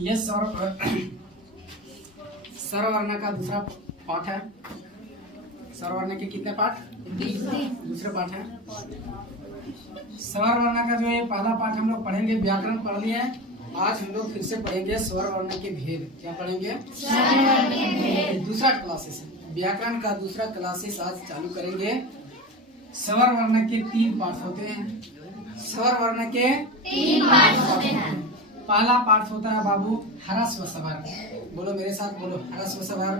ये स्वरवर्ण का दूसरा पाठ है। स्वरवर्ण के कितने पाठ? दूसरे पाठ है। स्वरवर्ण का जो ये पहला पाठ हम लोग पढ़ेंगे, व्याकरण पढ़ लिए हैं। आज हम लोग फिर से पढ़ेंगे स्वरवर्ण के भेद। क्या पढ़ेंगे? दूसरा क्लासेस है, व्याकरण का दूसरा क्लासेस आज चालू करेंगे। स्वरवर्ण के 3 पाठ होते हैं। स्वरवर्ण के 3 पाठ होते हैं। पहला पाठ होता है बाबू ह्रस्व स्वर। बोलो मेरे साथ, बोलो ह्रस्व स्वर।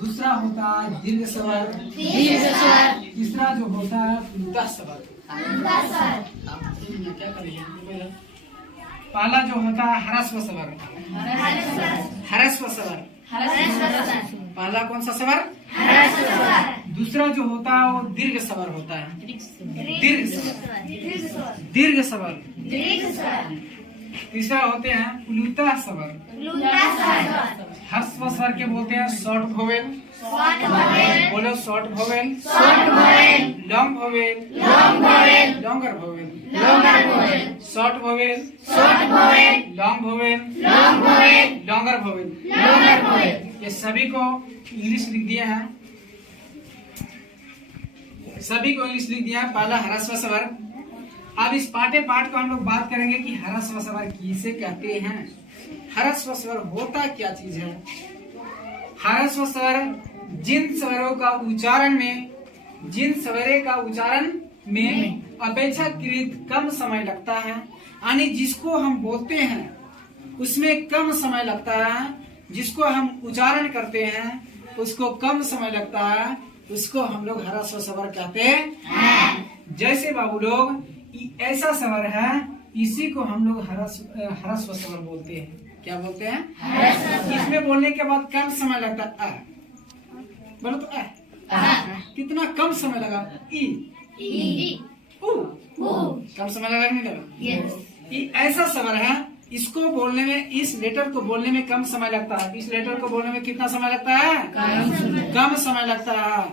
दूसरा होता है दीर्घ स्वर। तीसरा जो होता है प्लुता स्वर। क्या करेंगे? पहला जो होता है ह्रस्व स्वर। ह्रस्व स्वर पहला कौन सा स्वर? दूसरा जो होता है वो दीर्घ स्वर होता है। दीर्घ स्वर। तीसरा होते हैं प्लुता स्वर। ह्रस्व स्वर के बोलते हैं शॉर्ट वोवेल। बोलो short vowel, long vowel, longer vowel, short vowel, long vowel, longer vowel. ये सभी को इंग्लिश लिख दिए हैं, सभी को इंग्लिश लिख दिया है। पहला ह्रस्व स्वर। अब इस पाठ्य पाठ को हम लोग बात करेंगे कि ह्रस्व स्वर किसे कहते हैं, ह्रस्व स्वर होता क्या चीज है। ह्रस्व स्वर जिन स्वरों का उच्चारण में अपेक्षाकृत कम समय लगता है, यानी जिसको हम बोलते हैं उसमें कम समय लगता है, जिसको हम उच्चारण करते हैं उसको कम समय लगता है, उसको हम लोग ह्रस्व स्वर कहते हैं। जैसे बाबू लोग ऐसा स्वर है, इसी को हम लोग ह्रस्व स्वर बोलते हैं। क्या बोलते हैं? इसमें बोलने के बाद कम समय लगता है। बोलो तो कितना कम समय लगा? कम समय लगा नहीं लगा? ऐसा स्वर है, इसको बोलने में, इस लेटर को बोलने में कम समय लगता है। इस लेटर को बोलने में कितना समय लगता है? कम समय लगता है।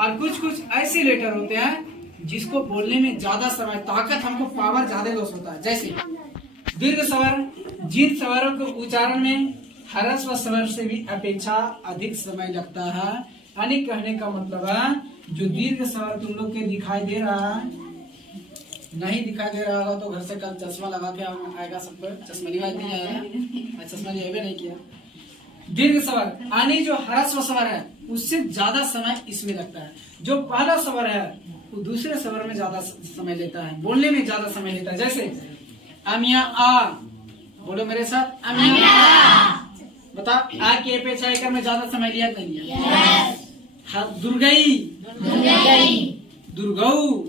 और कुछ कुछ ऐसे लेटर होते हैं जिसको बोलने में ज्यादा समय, ताकत, हमको पावर ज्यादा लॉस होता है। जैसे दीर्घ स्वर, जिन स्वरों को उच्चारण में ह्रस्व स्वर से भी अपेक्षा अधिक समय लगता है। यानी कहने का मतलब है, जो दीर्घ स्वर तुम लोग के दिखाई दे रहा है, नहीं दिखाई दे रहा होगा तो घर से कल चश्मा लगा के आएगा। सबको चश्मा लिया नहीं आएगा, चश्मा लिया नहीं किया। दीर्घ स्वर यानी जो ह्रस्व स्वर है उससे ज्यादा समय इसमें लगता है। जो पहला स्वर है वो दूसरे स्वर में ज्यादा समय लेता है, बोलने में ज्यादा समय लेता है। जैसे अमिया आ, बोलो मेरे साथ, अमिया आ। बता, आ की अपेक्षा एक में ज्यादा समय लिया नहीं लिया? दुर्गई, दुर्गऊ,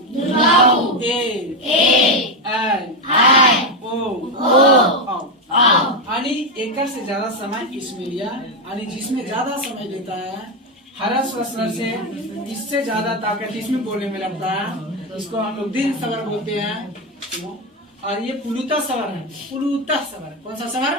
यानी एक से ज्यादा समय इसमें लिया। यानी जिसमें ज्यादा समय लेता है ह्रस्व स्वर से, इससे ज्यादा ताकत इसमें बोलने में लगता है, इसको हम लोग दीर्घ स्वर बोलते हैं। और ये प्लुता स्वर है। प्लुता स्वर कौन सा स्वर?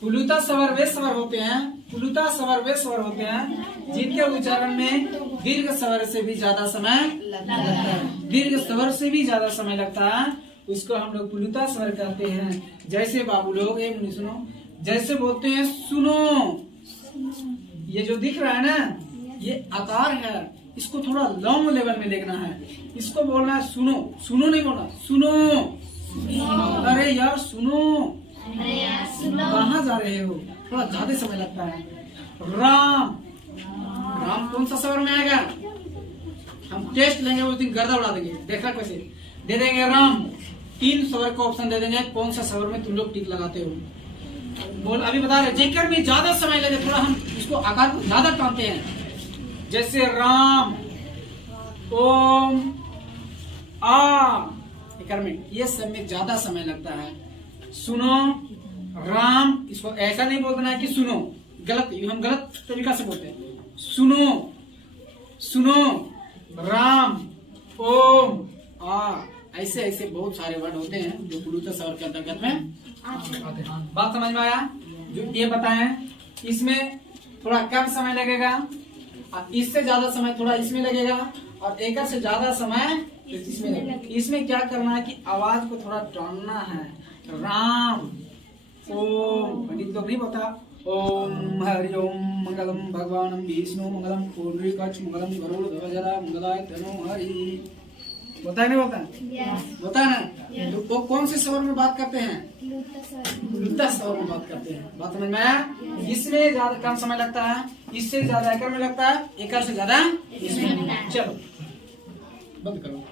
प्लुता स्वर वे स्वर होते हैं, प्लुता स्वर वे स्वर होते हैं जिनके उच्चारण में दीर्घ स्वर से भी ज्यादा समय लगता है। दीर्घ स्वर से भी ज्यादा समय लगता है, उसको हम लोग प्लुता स्वर कहते हैं। जैसे बाबू लोग, एक मिनट सुनो, जैसे बोलते हैं सुनो, ये जो दिख रहा है ना, ये आकार है, इसको थोड़ा लॉन्ग लेवल में देखना है। इसको बोलना है सुनो, सुनो नहीं बोलना, सुनो। अरे यार सुनो, कहाँ जा रहे हो? थोड़ा ज्यादा समय लगता है। राम, राम कौन सा स्वर में आएगा? हम टेस्ट लेंगे उस दिन गर्दा उड़ा देंगे। देखा कैसे दे देंगे? राम 3 स्वर का ऑप्शन दे देंगे, कौन सा स्वर में तुम लोग टिक लगाते हो? बोल, अभी बता रहे जेकर में ज्यादा समय लगे, थोड़ा हम इसको आकार को ज्यादा टानते हैं। जैसे राम, ओम, आ, में ये सब में ज्यादा समय लगता है। सुनो, राम, इसको ऐसा नहीं बोलना है कि सुनो, गलत, हम गलत तरीका से बोलते हैं। सुनो, सुनो, राम, ओम, आ, ऐसे ऐसे बहुत सारे वर्ड होते हैं जो प्लुता स्वर के अंतर्गत में आते हैं। बात समझ में आया? जो ये बताएं, इसमें थोड़ा कम समय लगेगा, इससे ज्यादा समय थोड़ा इसमें लगेगा, और एक से ज्यादा समय इसमें क्या करना है कि आवाज को थोड़ा टानना है। राम ओम, पंडित लोग नहीं बता, ओम हरि ओम मंगलम भगवान विष्णु मंगलम पुंडरीकाक्ष मंगलम गरुड़ ध्वजा मंगलाय तनो हरि, होता है नहीं होता? होता है ना? तो वो कौन से स्वर में बात करते हैं? लुत्ता स्वर में बात करते हैं। बात समझ में आया? इसमें ज्यादा कम समय लगता है, इससे ज्यादा एकर में लगता है, एकर से ज्यादा इसमें। चलो बंद करो।